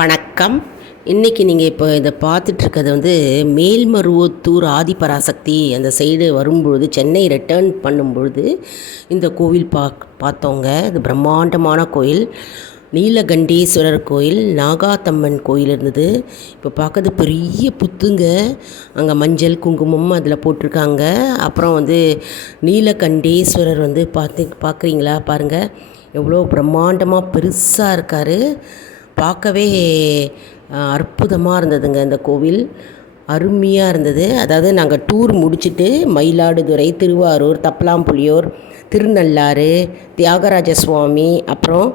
வணக்கம். இன்றைக்கி நீங்கள் இப்போ இதை பார்த்துட்ருக்கிறது மேல்மருவத்தூர் ஆதிபராசக்தி அந்த சைடு வரும்பொழுது சென்னை ரிட்டர்ன் பண்ணும்பொழுது இந்த கோவில் பார்த்தோங்க. இது பிரம்மாண்டமான கோயில், நீலகண்டேஸ்வரர் கோயில், நாகாத்தம்மன் கோயில் இருந்தது. இப்போ பார்க்கறது பெரிய புத்துங்க. அங்கே மஞ்சள் குங்குமம் அதில் போட்டிருக்காங்க. அப்புறம் நீலகண்டேஸ்வரர் பார்க்குறீங்களா பாருங்கள், எவ்வளோ பிரம்மாண்டமாக பெருசாக இருக்கார். பார்க்கவே அற்புதமாக இருந்ததுங்க. இந்த கோவில் அருமையாக இருந்தது. அதாவது நாங்கள் டூர் முடிச்சுட்டு மயிலாடுதுறை, திருவாரூர், தப்பலாம்புலியூர், திருநள்ளாறு, தியாகராஜ சுவாமி, அப்புறம்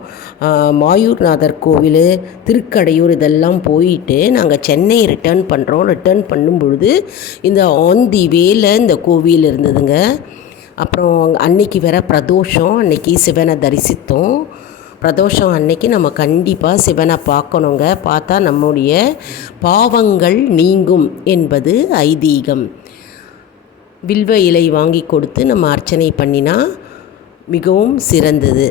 மாயூர்நாதர் கோவில், திருக்கடையூர் இதெல்லாம் போயிட்டு நாங்கள் சென்னை ரிட்டர்ன் பண்ணுறோம். ரிட்டர்ன் பண்ணும் பொழுது இந்த ஆன் தி வேல இந்த கோவில் இருந்ததுங்க. அப்புறம் அன்னைக்கு வேற பிரதோஷம். அன்னைக்கு சிவனை தரிசித்தோம். பிரதோஷம் அன்னைக்கு நம்ம கண்டிப்பாக சிவனை பார்க்கணுங்க. பார்த்தா நம்முடைய பாவங்கள் நீங்கும் என்பது ஐதீகம். வில்வ இலை வாங்கி கொடுத்து நம்ம அர்ச்சனை பண்ணினா மிகவும் சிறந்தது.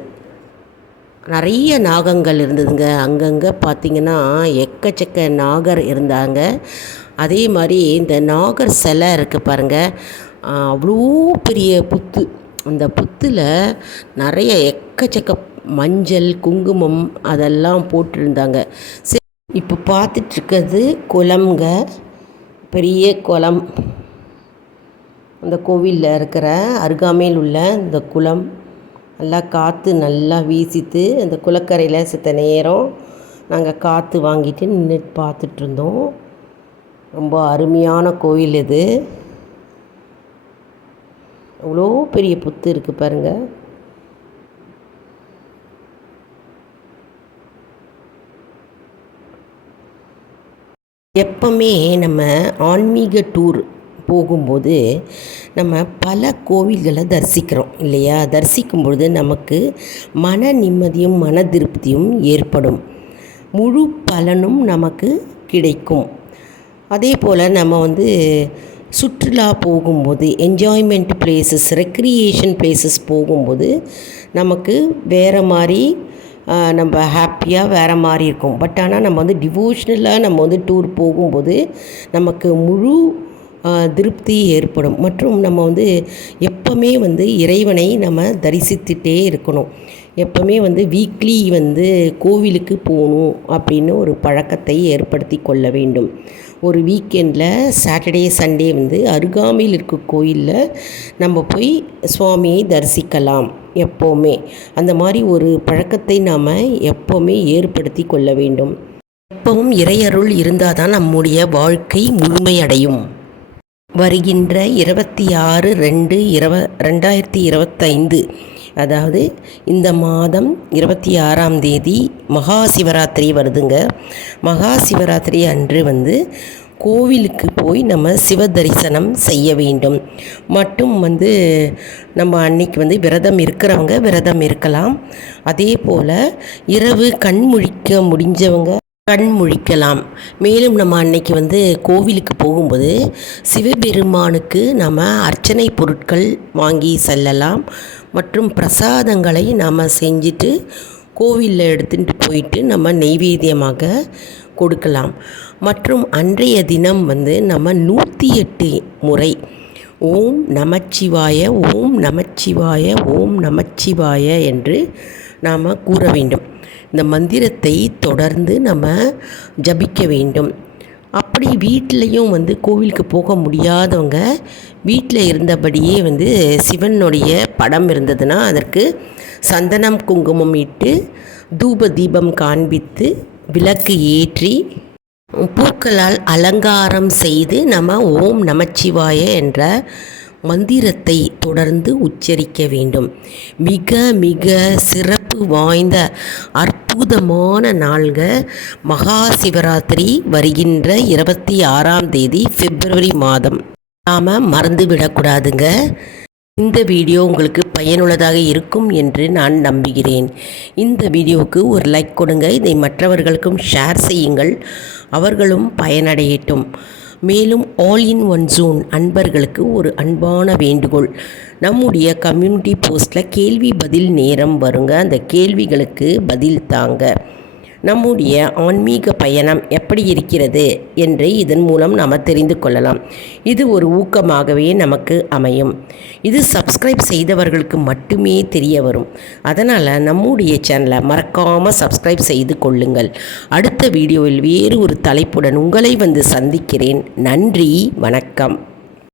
நிறைய நாகங்கள் இருந்ததுங்க. அங்கங்கே பார்த்திங்கன்னா எக்கச்சக்க நாகர் இருந்தாங்க. அதே மாதிரி இந்த நாகர் சிலை இருக்குது பாருங்கள், அவ்வளோ பெரிய புத்து. அந்த புத்தில் நிறைய எக்கச்சக்க மஞ்சள் குங்குமம் அதெல்லாம் போட்டிருந்தாங்க. சரி, இப்போ பார்த்துட்ருக்கிறது குளம்ங்க, பெரிய குளம். அந்த கோவிலில் இருக்கிற அருகாமையில் உள்ள இந்த குளம் நல்லா காற்று நல்லா வீசித்து அந்த குளக்கரையில் சித்த நேரம் நாங்கள் காற்று வாங்கிட்டு நின்று பார்த்துட்ருந்தோம். ரொம்ப அருமையான கோவில் இது. அவ்வளோ பெரிய புத்து இருக்குது பாருங்கள். எப்பவுமே நம்ம ஆன்மீக டூர் போகும்போது நம்ம பல கோவில்களை தரிசிக்கிறோம் இல்லையா? தரிசிக்கும்பொழுது நமக்கு மன நிம்மதியும் மன திருப்தியும் ஏற்படும், முழு பலனும் நமக்கு கிடைக்கும். அதே போல் நம்ம சுற்றுலா போகும்போது, என்ஜாய்மெண்ட் பிளேசஸ், ரெக்ரியேஷன் பிளேசஸ் போகும்போது நமக்கு வேறு மாதிரி நம்ம ஹாப்பியாக வேறு மாதிரி இருக்கும். பட் ஆனால் நம்ம டிவோஷ்னலாக நம்ம டூர் போகும்போது நமக்கு முழு திருப்தி ஏற்படும். மற்றும் நம்ம எப்போவுமே இறைவனை நம்ம தரிசித்துட்டே இருக்கணும். எப்போவுமே வீக்லி கோவிலுக்கு போகணும் அப்படின்னு ஒரு பழக்கத்தை ஏற்படுத்தி கொள்ள வேண்டும். ஒரு வீக்கெண்டில் சாட்டர்டே சண்டே அருகாமையில் இருக்க கோயிலில் நம்ம போய் சுவாமியை தரிசிக்கலாம். எப்போவுமே அந்த மாதிரி ஒரு பழக்கத்தை நாம் எப்போவுமே ஏற்படுத்தி கொள்ள வேண்டும். எப்பவும் இறையருள் இருந்தால் தான் நம்முடைய வாழ்க்கை முழுமையடையும். வருகின்ற 26/2/2025, அதாவது இந்த மாதம் 26ஆம் தேதி மகா சிவராத்திரி வருதுங்க. மகா சிவராத்திரி அன்று கோவிலுக்கு போய் நம்ம சிவ தரிசனம் செய்ய வேண்டும். மட்டும் நம்ம அன்னைக்கு விரதம் இருக்கிறவங்க விரதம் இருக்கலாம். அதே போல் இரவு கண் முழிக்க முடிஞ்சவங்க கண் முழிக்கலாம். மேலும் நம்ம அன்னைக்கு கோவிலுக்கு போகும்போது சிவபெருமானுக்கு நம்ம அர்ச்சனை பொருட்கள் வாங்கி செல்லலாம். மற்றும் பிரசாதங்களை நாம் செஞ்சுட்டு கோவிலில் எடுத்துகிட்டு போயிட்டு நம்ம நெய்வேத்தியமாக கொடுக்கலாம். மற்றும் அன்றைய தினம் நம்ம 108 முறை ஓம் நமச்சிவாய, ஓம் நமச்சிவாய, ஓம் நமச்சிவாய என்று நாம் கூற வேண்டும். இந்த மந்திரத்தை தொடர்ந்து நம்ம ஜபிக்க வேண்டும். அப்படி வீட்லேயும் கோவிலுக்கு போக முடியாதவங்க வீட்டில் இருந்தபடியே சிவனுடைய படம் இருந்ததுன்னா அதற்கு சந்தனம் குங்குமம் இட்டு தூப தீபம் காண்பித்து விளக்கு ஏற்றி பூக்களால் அலங்காரம் செய்து நம்ம ஓம் நமச்சிவாய என்ற மந்திரத்தை தொடர்ந்து உச்சரிக்க வேண்டும். மிக மிக சிறப்பு வாய்ந்த அற்புதமான நாள்கள் மகா சிவராத்திரி வருகின்ற 26ஆம் தேதி பிப்ரவரி மாதம். நாம் மறந்துவிடக்கூடாதுங்க. இந்த வீடியோ உங்களுக்கு பயனுள்ளதாக இருக்கும் என்று நான் நம்புகிறேன். இந்த வீடியோவுக்கு ஒரு லைக் கொடுங்க. இதை மற்றவர்களுக்கும் ஷேர் செய்யுங்கள், அவர்களும் பயனடையட்டும். மேலும் ஆல் இன் ஒன் ஜோன் அன்பர்களுக்கு ஒரு அன்பான வேண்டுகோள். நம்முடைய கம்யூனிட்டி போஸ்ட்டில் கேள்வி பதில் நேரம் வருங்க. அந்த கேள்விகளுக்கு பதில் தாங்க. நம்முடைய ஆன்மீக பயணம் எப்படி இருக்கிறது என்று இதன் மூலம் நாம் தெரிந்து கொள்ளலாம். இது ஒரு ஊக்கமாகவே நமக்கு அமையும். இது சப்ஸ்கிரைப் செய்தவர்களுக்கு மட்டுமே தெரிய வரும். அதனால் நம்முடைய சேனலை மறக்காமல் சப்ஸ்கிரைப் செய்து கொள்ளுங்கள். அடுத்த வீடியோவில் வேறு ஒரு தலைப்புடன் உங்களை வந்து சந்திக்கிறேன். நன்றி, வணக்கம்.